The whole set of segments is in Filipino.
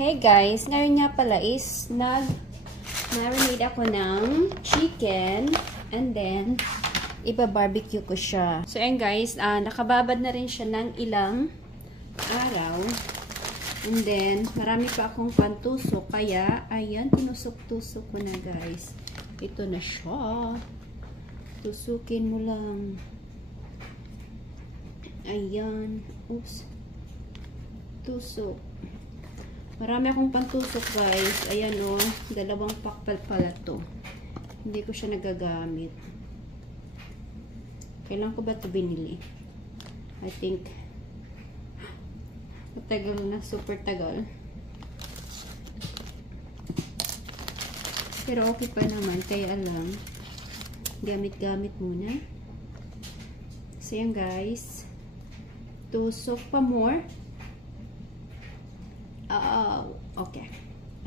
Hey guys, ngayon nga pala is nag-marinate ako ng chicken and then iba-barbecue ko siya. So ayan guys, nakababad na rin siya ng ilang araw. And then, marami pa akong pantusok. Kaya, ayan, tinusok-tusok ko na guys. Ito na siya. Tusukin mo lang. Ayan. Oops. Tusok. Marami akong pantusok guys. Ayan o. Dalawang pakpal pala to. Hindi ko siya nagagamit. Kailan ko ba ito binili? I think matagal na. Super tagal. Pero okay pa naman. Kaya alam. Gamit-gamit muna. So yan guys. Tusok pa more. Okay.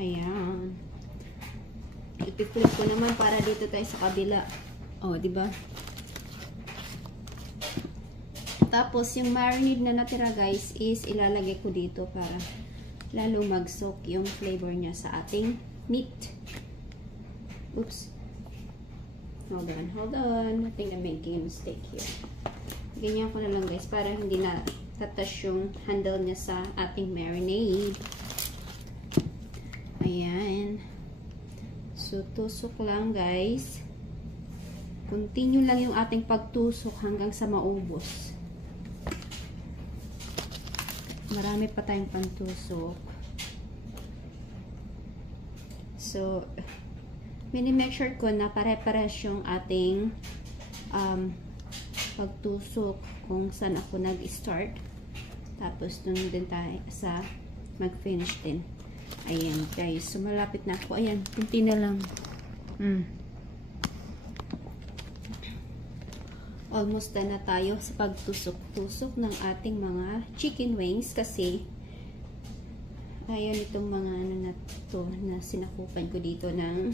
Ayan. I-flip ko naman para dito tayo sa kabila. Oh, di ba? Tapos yung marinade na natira guys is ilalagay ko dito para lalo mag-soak yung flavor niya sa ating meat. Oops. Hold on. I think I'm making a mistake here. Ganyan ko na lang guys para hindi na tatas yung handle niya sa ating marinade. Ayan. So, tusok lang guys. Continue lang yung ating pagtusok hanggang sa maubos. Marami pa tayong pantusok. So, mini-make sure ko na pare-pares yung ating pagtusok kung saan ako nag-start. Tapos, dun din tayo sa mag-finish din. Ayan, guys. So, malapit na ako. Ayan, kunti na lang. Almost na tayo sa pagtusok-tusok ng ating mga chicken wings kasi ayan itong mga ano na to na sinakupan ko dito ng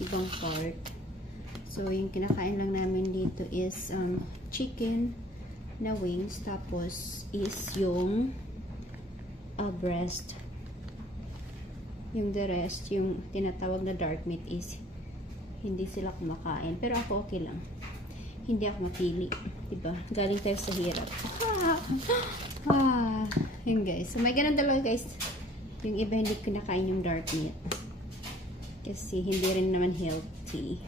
ibang part. So, yung kinakain lang namin dito is chicken na wings, tapos is yung breast. Yung the rest, yung tinatawag na dark meat is hindi sila kumakain. Pero ako okay lang. Hindi ako mapili. Diba? Galing tayo sa hirap. Yun guys. So may ganun talaga guys. Yung iba hindi kinakain yung dark meat. Kasi hindi rin naman healthy.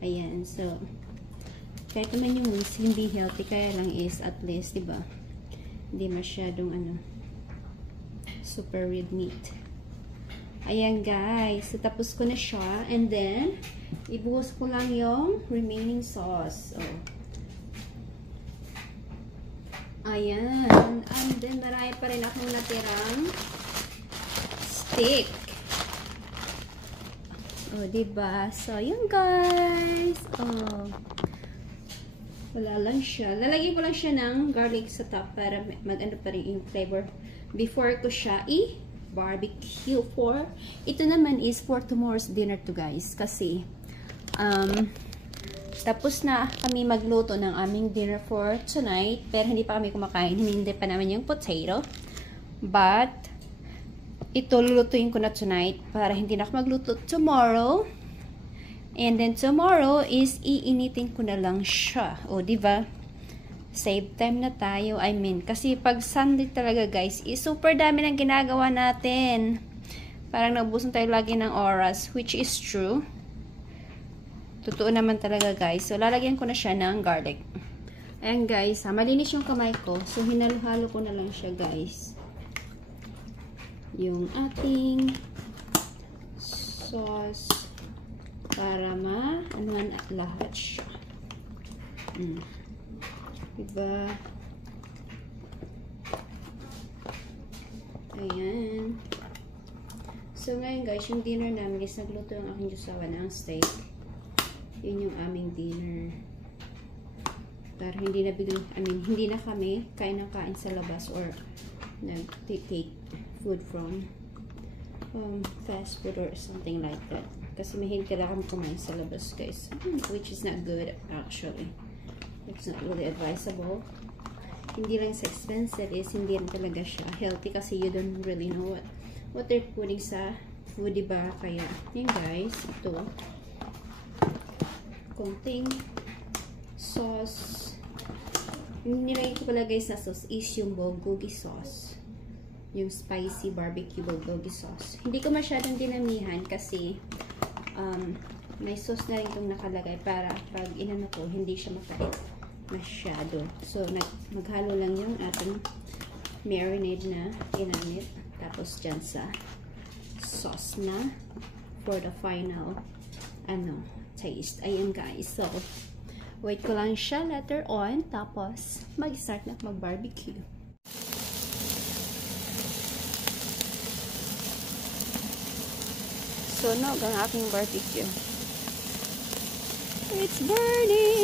Ayan. So kahit naman yung wings hindi healthy, kaya lang is at least, diba? Hindi masyadong super red meat. Ayan guys, so tapos ko na siya, and then ibuhos ko lang yung remaining sauce. Oh. Ayan, and then marami pa rin akong natirang steak. Oh, diba? So, yun guys. Oh. Wala lang siya. Lalagyan ko lang siya ng garlic sa top para mag-ano pa rin yung flavor before ko siya barbecue for. Ito naman is for tomorrow's dinner to guys. Kasi, tapos na kami magluto ng aming dinner for tonight. Pero hindi pa kami kumakain. Hindi pa naman yung potato. But, ito lulutuin ko na tonight para hindi na ako magluto tomorrow. And then tomorrow is iinitin ko na lang siya. O, diba? Save time na tayo. I mean, kasi pag Sunday talaga guys, is super dami ng ginagawa natin. Parang naubusan tayo lagi ng oras, which is true. Totoo naman talaga guys. So, lalagyan ko na siya ng garlic. Ayan guys, malinis yung kamay ko. So, hinalo-halo ko na lang siya guys. Yung ating sauce para ma-anuan lahat siya. Diba? Ayan. So, ngayon guys, yung dinner namin is nagluto ang aking Diyosawa ng steak. Yun yung aming dinner. Para hindi na hindi na kami kain sa labas or nag-take food from fast food or something like that. Kasi mahilig ka lang kumain sa labas guys. Which is not good actually. It's not really advisable. hindi lang sa expensive is hindi rin talaga siya healthy kasi you don't really know what they're putting sa food, diba? Kaya, yun guys, ito konting sauce. Yung nilagay ko pala guys na sauce is yung bulgogi sauce, yung spicy barbecue bulgogi sauce. Hindi ko masyadong dinamihan kasi may sauce na rin itong nakalagay para pag inano ko hindi siya mapait masyado. So maghalo lang yung ating marinade na ginamit tapos dyan sa sauce na for the final taste. Ayan guys, so wait ko lang siya later on tapos mag-start na mag-barbecue. So nog ang aking barbecue, it's burning.